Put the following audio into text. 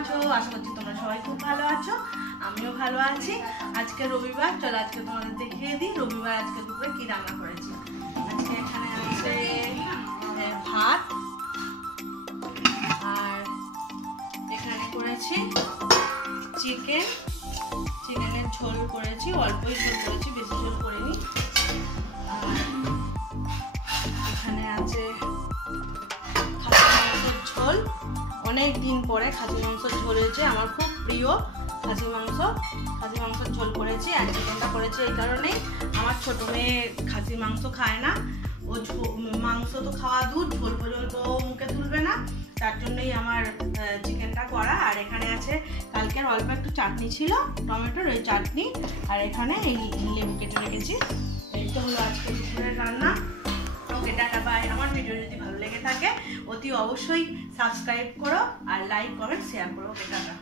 আছো? আশা করছি তোমরা সবাই খুব ভালো আছো, আমিও ভালো আছি। আজকে রবিবার, চলো আজকে তোমাদের দেখিয়ে দিই রবিবার আজকে দুপুরে কি রান্না করেছি। আজকে এখানে আছে ভাত, আর এখানে করেছি চিকেনের ঝোল করেছি, অল্পই ঝোল করেছি, বেশি ঝোল করিনি। আর এখানে আছে খাসি মাংসের ঝোল, অনেক দিন পরে খাসি মাংসের ঝোল হয়েছে, আমার খুব প্রিয় খাসি মাংসের ঝোল করেছি। আর চিকেনটা করেছি এই কারণেই, আমার ছোটো মেয়ে খাসি মাংস খায় না, ও মাংস তো খাওয়া দূর, ঝোল পর্যন্ত মুখে তুলবে না, তার জন্যই আমার চিকেনটা করা। আর এখানে আছে কালকের অল্প একটু চাটনি ছিল, টমেটোর ওই চাটনি, আর এখানে এই লেবু কেটে রেখেছি। এই তো হলো আজকে দুপুরের রান্না। ওকে, টাটা, বাই। আমার ভিডিও যদি ভালো লেগে থাকে অতি অবশ্যই সাবস্ক্রাইব করো আর লাইক কমেন্ট শেয়ার করো। ওকে, টাটা।